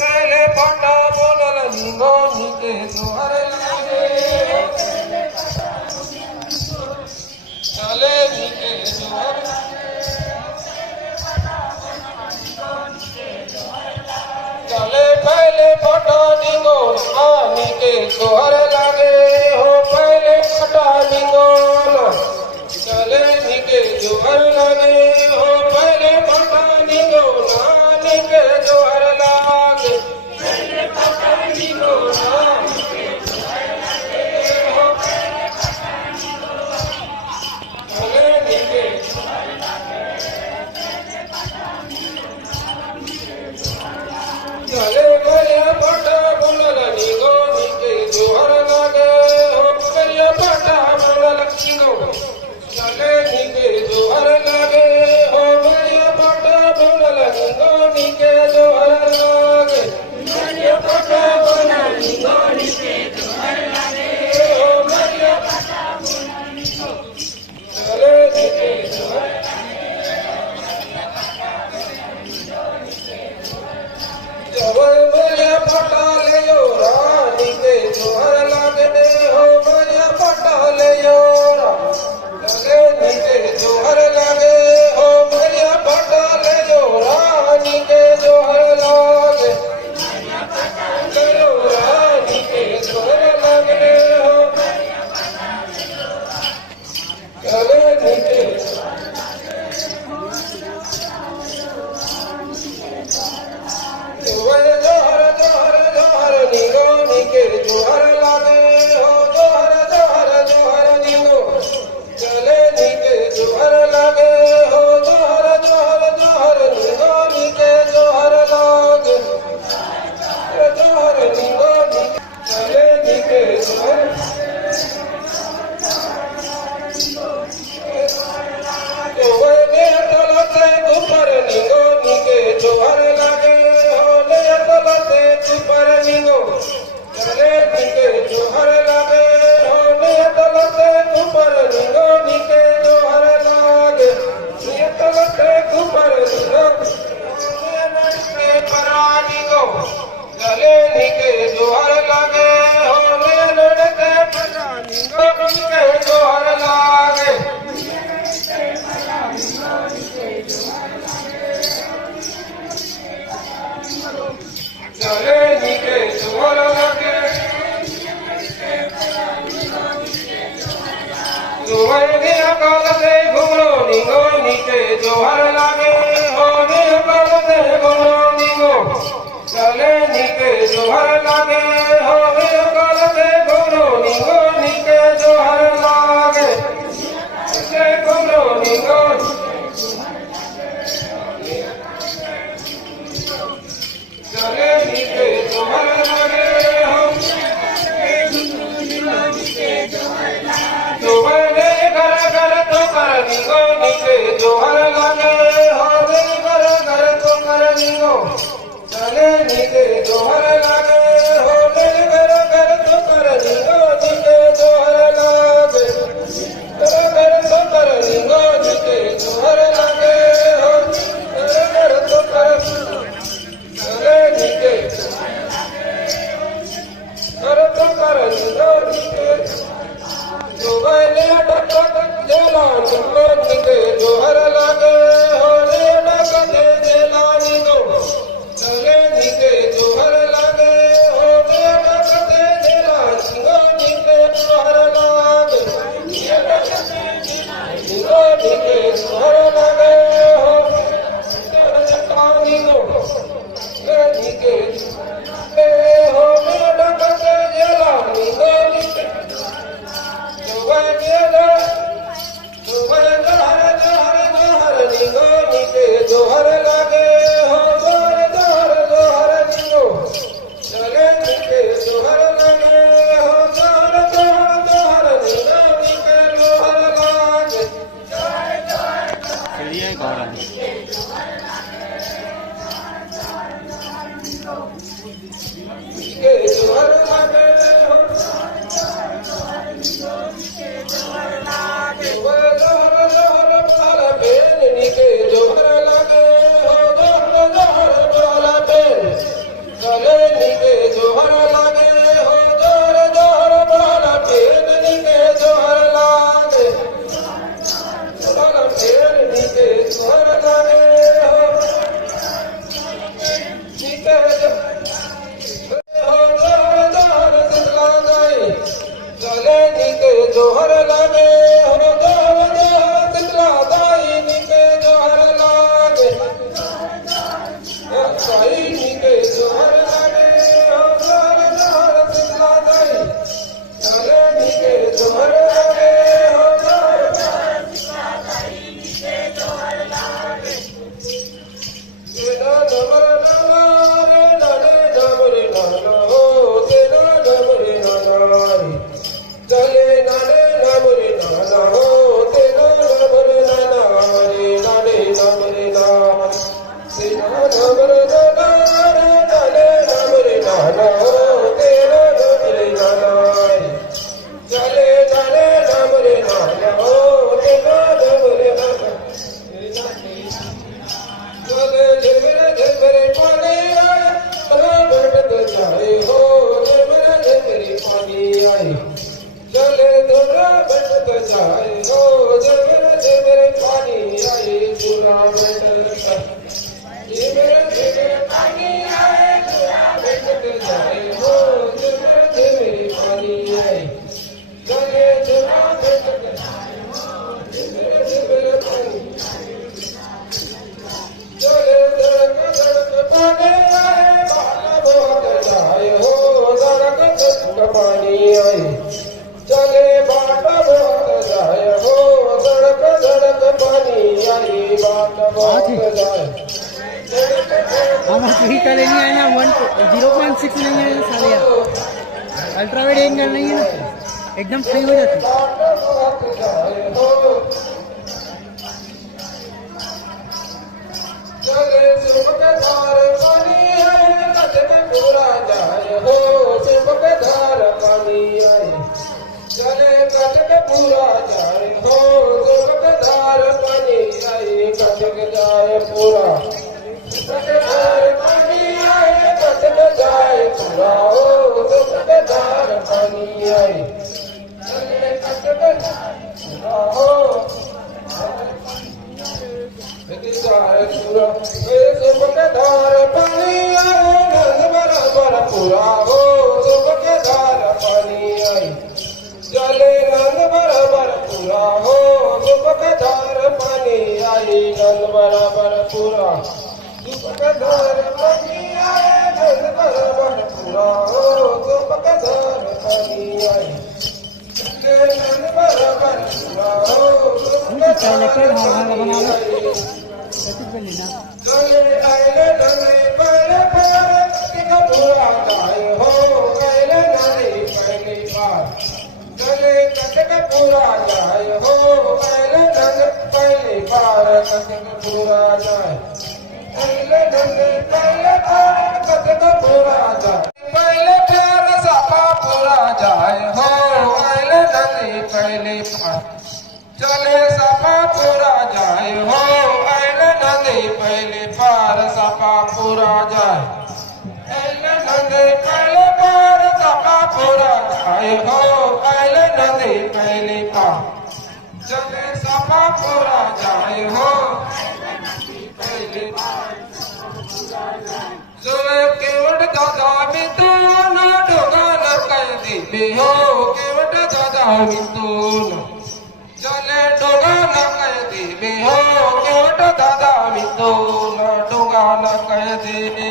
पहले पाटा बोलल नींगो नीके जोहर लागे चले नीके जोहर चले पहले पाटा नींगो नीके जोहर लागे हो पहले पाटा नींगो चले नीके जोहर लागे हो पहले पाटा नींगो नीके जोहर लागे पहले पाटा नींगो नीके जोहर लागे हो पहले पाटा नींगो चले नीके जोहर लागे पहले पाटा नींगो नीके जोहर लागे चले पहले पाटा बोलल नींगो नीके जोहर लागे हो पहले पाटा बोलल नींगो चले नीके जोहर लागे हो बढ़िया पाटा बोलल नींगो नीके जोहर लागे बढ़िया पाटा बोलल नींगो नीके जोहर लागे हो बढ़िया पाटा बोलल नींगो चले नीके जोहर जबर बढ़िया पाटा ले यो नीके जोहर लागे हो बढ़िया पाटा ले यो चले नीके जोहर लागे हो बढ़िया पाटा ले जो रानी के जोहर लागे बढ़िया पाटा ले जो रानी के जोहर लागे हो चले नीके जोहर जोहर जोहर जोहर नीगो नीके जोहर लागे हो जोहर जोहर जोहर नीगो चले नीके जोहर लागे हो जोहर जोहर जोहर नीगो नीके जोहर लागे जोहर नीगो नीके चले नीके जोहर जोहर ने तलते ऊपर नीगो नीके जोहर लागे हो ने तलते ऊपर नीगो चले नीके जोहर लागे हो ने तलते ऊपर नीगो नीके जोहर लागे ने तलते ऊपर नीगो ने परा नीगो चले नीके जोहर लागे हो ने लड़ते परा नीगो नीके जोहर लागे चले नीके जोहर लागे जोहर ने अकाल से घुमरो नीगो नीके जोहर लागे हो ने अकाल से घुमरो नीगो चले नीके जोहर लागे हो ने अकाल से घुमरो नीगो नीके जोहर लागे से घुमरो नीगो चले नीके जोहर लागे हो जोहर ने घर घर तो कर नीगो नीके जोहर लागे हो ने घर घर तो कर नीगो चले नीके जोहर लागे हो ने घर घर तो कर नीगो नीके जोहर लागे घर घर तो कर नीगो नीके जोहर लागे हो घर घर तो कर चले नीके घर तो कर नीगो नीके जोहर ने डकट जेला नीगो नीके जोहर लागे हो ने डकट जेला नीगो चले नीके जोहर लागे हो ने डकट जेला नीगो नीके जोहर लागे नीगो नीके जोहर लागे हो नीगो नीके हो ने डकट जेला नीगो नीके जोहर जोहर जोहर जोहर जोहर नीगो नीके जोहर लागे हो जोहर जोहर जोहर नीगो चले नीके जोहर लागे हो जोहर जोहर जोहर नीगो नीके जोहर लागे चलिए गौरा नीके जोहर लागे हो नीके जोहर लागे हो जोहर जोहर जोहर तेरा नमर नाना रे नाने नमरे नाना हो तेरा नमरे नाना चले नाने नमरे नाना हो तेरा नमरे नाना रे नाने नमरे नाना तेरा नमरे नाना रे नाने नमरे नाना हो तेरा नमरे नाना चले नाने नमरे नाना हो तेरा नमरे नाना चले झिमरे झिमरे पानी आए बढ़त जाए हो झिमरे झिमरे पानी आए चले धुरा बढ़त जाए हो झिमरे झिमरे पानी आए धुरा बढ़त झिमरे झिमरे पानी आए धुरा बढ़त जाए हो झिमरे झिमरे पानी आए चले धुरा बढ़त जाए हो झिमरे झिमरे पानी चले धड़क धड़क पानी आए बाला बहुत जाए हो धड़क धड़क पानी आए चले बाला बहुत जाए हो धड़क धड़क पानी आई बाला बहुत जाए हमारा कहीं का नहीं है ना 0.6 नहीं है साले यार अल्ट्रावाइड एंगल नहीं है ना एकदम सही हो जाती है बाला बहुत जाए हो चले सिमक धार पानी आए कट में पूरा जाए हो सिमक धार पानी आए चले कट के पूरा जाए हो सिमक धार पानी आए कट के जाए पूरा सिमक धार पानी आए कट के जाए पूरा हो सिमक धार पानी आए चले कट के जाए पूरा हो धार पानी आए नंद बराबर पूरा हो सुबह धार पानी आई चले नंद बराबर पूरा हो सुबह धार पानी आई नंद बराबर पूरा सुबह धार पानी आए नंद बराबर पूरा हो सुबह धार पानी आई चले नंद बराबर पूरा हो सुबह धार पानी आई चले आए नंदे पहले पार का पूरा जाए हो पहले नंदे पहले पार चले कट का पूरा जाए हो पहले नंद पहले पार कट का पूरा जाए पहले नंदे पहले पार कट का पूरा जाए पहले पार सापा पूरा जाए हो पहले नंदे पहले पार चले सापा पूरा जाए हो पहले नंदे पहले पार सापा पूरा जाए पहले नंदे पहले पार सापा पूरा जाए हो पहले नंदे पहले पार चले सापा पूरा जाए हो पहले पार चले केवट दादा मिथुन डोगा लकय दीबे हो केवट दादा मिथुन चले डोगा न कह देवे हो केवट दादा मिथुन डोगा न कह देवे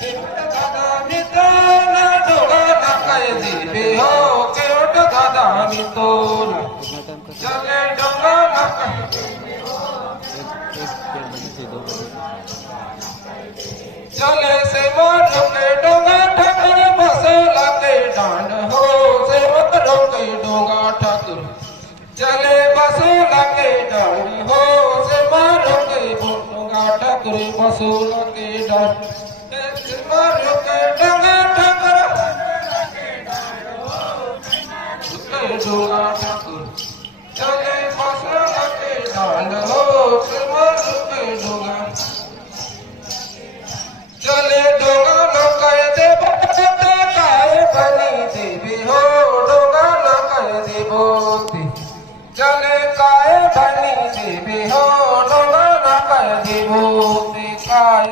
केवट दादा मिथुन डोगा न कह देवे हो केवट दादा मिथुन चले डोगा न कह देवे हो चले से मार के डोगा ठकर मसला के डांड हो सेवक डोगे डोगा ठकर चले बसूला के डांड हो से मारो के डोगा ठकर बसूला के डांड से मारो के डोगा ठकर डोगा ठकर चले बसूला के डांड हो से